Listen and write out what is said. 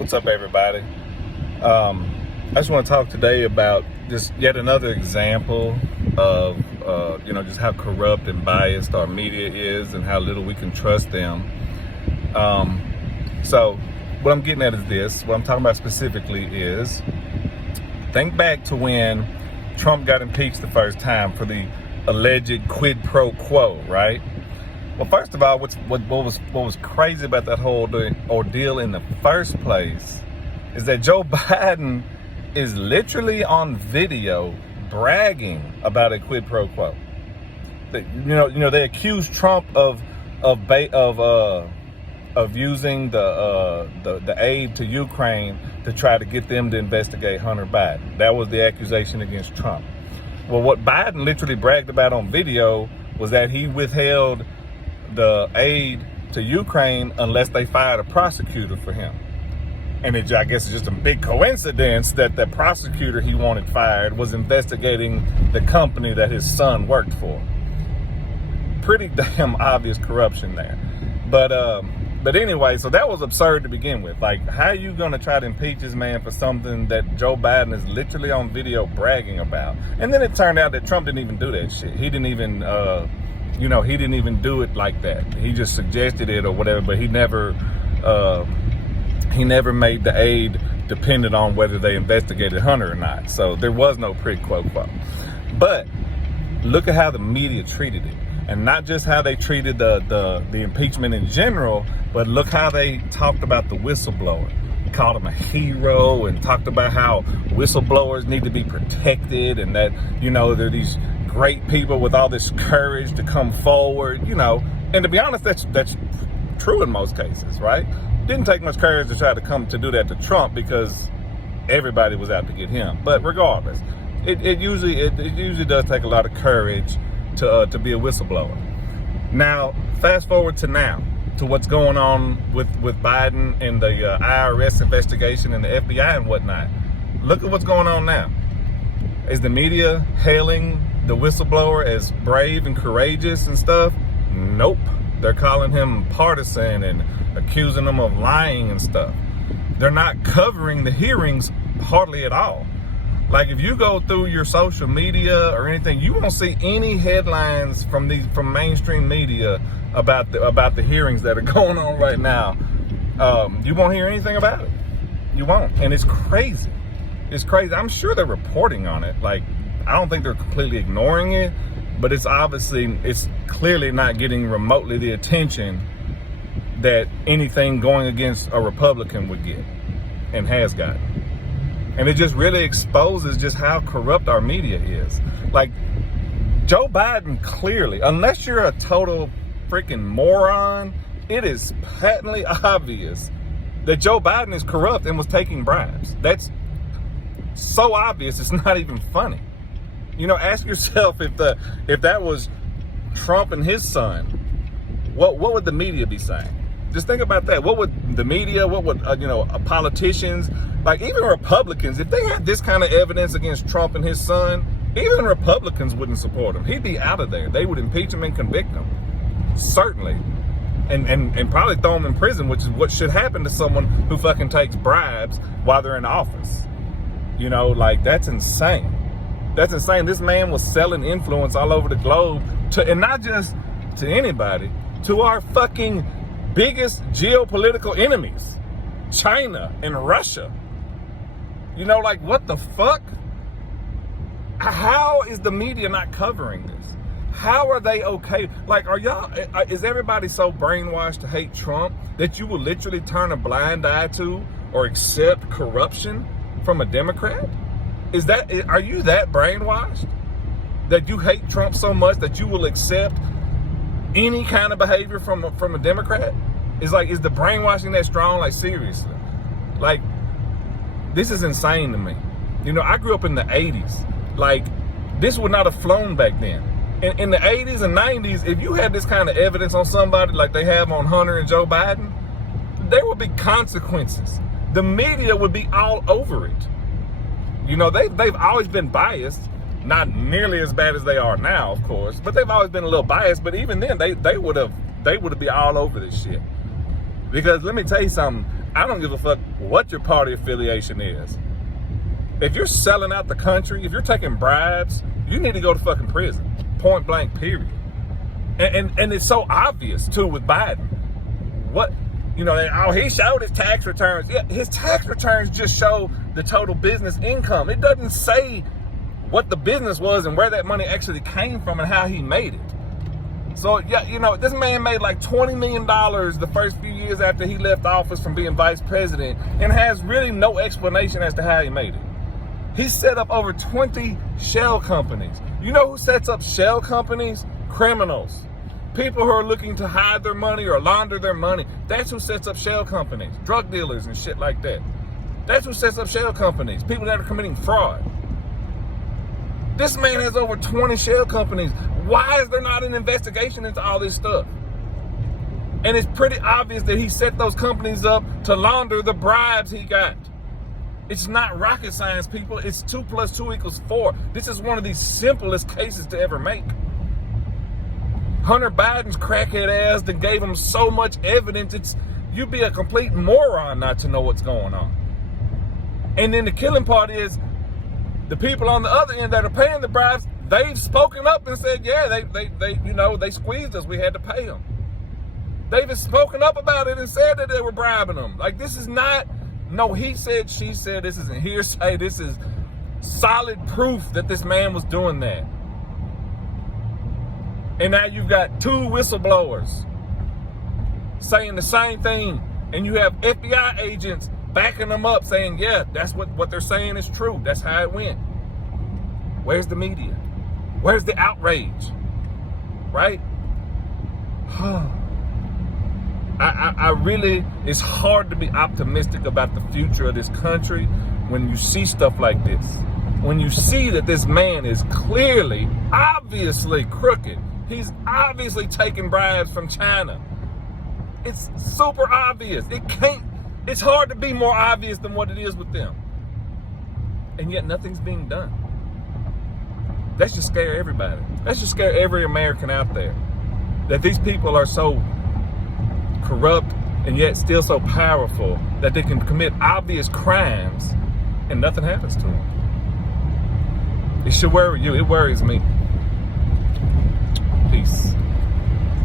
What's up, everybody? I just want to talk today about just yet another example of, just how corrupt and biased our media is and how little we can trust them. So what I'm getting at is this. What I'm talking about specifically is, think back to when Trump got impeached the first time for the alleged quid pro quo, right? Well, first of all, what was crazy about that whole ordeal in the first place is that Joe Biden is literally on video bragging about a quid pro quo. They accused Trump of using the aid to Ukraine to try to get them to investigate Hunter Biden. That was the accusation against Trump. Well, what Biden literally bragged about on video was that he withheld the aid to Ukraine unless they fired a prosecutor for him. And I guess it's just a big coincidence that the prosecutor he wanted fired was investigating the company that his son worked for. Pretty damn obvious corruption there. But anyway, so that was absurd to begin with. Like, how are you going to try to impeach this man for something that Joe Biden is literally on video bragging about? And then it turned out that Trump didn't even do that shit. He didn't even do it like that. He just suggested it or whatever, but he never made the aid dependent on whether they investigated Hunter or not. So there was no quid pro quo. But look at how the media treated it. And not just how they treated the impeachment in general, but look how they talked about the whistleblower. They called him a hero and talked about how whistleblowers need to be protected and that, there are these great people with all this courage to come forward, And to be honest, that's true in most cases, right? Didn't take much courage to try to do that to Trump because everybody was out to get him. But regardless, it usually does take a lot of courage to be a whistleblower. Now, fast forward to what's going on with Biden and the IRS investigation and the FBI and whatnot. Look at what's going on now. Is the media hailing the whistleblower as brave and courageous and stuff? Nope. They're calling him partisan and accusing him of lying and stuff. They're not covering the hearings hardly at all. Like, if you go through your social media or anything, you won't see any headlines from mainstream media about the hearings that are going on right now. You won't hear anything about it. You won't. And it's crazy. It's crazy. I'm sure they're reporting on it. Like, I don't think they're completely ignoring it, but it's clearly not getting remotely the attention that anything going against a Republican would get and has gotten. And it just really exposes just how corrupt our media is. Like, Joe Biden clearly, unless you're a total freaking moron, it is patently obvious that Joe Biden is corrupt and was taking bribes. That's so obvious, it's not even funny. Ask yourself if that was Trump and his son, what would the media be saying? Just think about that. What would the media, what would, politicians, like even Republicans, if they had this kind of evidence against Trump and his son, even Republicans wouldn't support him. He'd be out of there. They would impeach him and convict him. Certainly. And probably throw him in prison, which is what should happen to someone who fucking takes bribes while they're in office. That's insane. That's insane. This man was selling influence all over the globe and not just to anybody, to our fucking biggest geopolitical enemies, China and Russia. What the fuck? How is the media not covering this? How are they okay? Like, is everybody so brainwashed to hate Trump that you will literally turn a blind eye to or accept corruption from a Democrat? Are you that brainwashed that you hate Trump so much that you will accept any kind of behavior from a Democrat? Is the brainwashing that strong? Like, seriously. Like, this is insane to me. I grew up in the 80s. Like, this would not have flown back then. In the 80s and 90s, if you had this kind of evidence on somebody like they have on Hunter and Joe Biden, there would be consequences. The media would be all over it. They've always been biased. Not nearly as bad as they are now, of course, but they've always been a little biased. But even then, they would be all over this shit. Because let me tell you something, I don't give a fuck what your party affiliation is. If you're selling out the country, if you're taking bribes, you need to go to fucking prison. Point blank, period. And it's so obvious, too, with Biden. What, you know, he showed his tax returns. Yeah, his tax returns just show the total business income. It doesn't say what the business was and where that money actually came from and how he made it. So, yeah, you know, this man made like $20 million the first few years after he left office from being vice president and has really no explanation as to how he made it. He set up over 20 shell companies. You know who sets up shell companies? Criminals. People who are looking to hide their money or launder their money. That's who sets up shell companies. Drug dealers and shit like that. That's who sets up shell companies. People that are committing fraud. This man has over 20 shell companies. Why is there not an investigation into all this stuff? And it's pretty obvious that he set those companies up to launder the bribes he got. It's not rocket science, people. It's 2 + 2 = 4. This is one of the simplest cases to ever make. Hunter Biden's crackhead ass that gave him so much evidence. You'd be a complete moron not to know what's going on. And then the killing part is the people on the other end that are paying the bribes, they've spoken up and said, yeah, they squeezed us. We had to pay them. They've spoken up about it and said that they were bribing them. Like, this is not, no, he said, she said, this isn't hearsay. This is solid proof that this man was doing that. And now you've got 2 whistleblowers saying the same thing. And you have FBI agents backing them up saying, yeah, that's what they're saying is true. That's how it went. Where's the media? Where's the outrage? Right? I really, it's hard to be optimistic about the future of this country when you see stuff like this. When you see that this man is clearly, obviously crooked. He's obviously taking bribes from China. It's super obvious. It's hard to be more obvious than what it is with them. And yet nothing's being done. That should scare everybody. That should scare every American out there. That these people are so corrupt and yet still so powerful that they can commit obvious crimes and nothing happens to them. It should worry you. It worries me. Peace.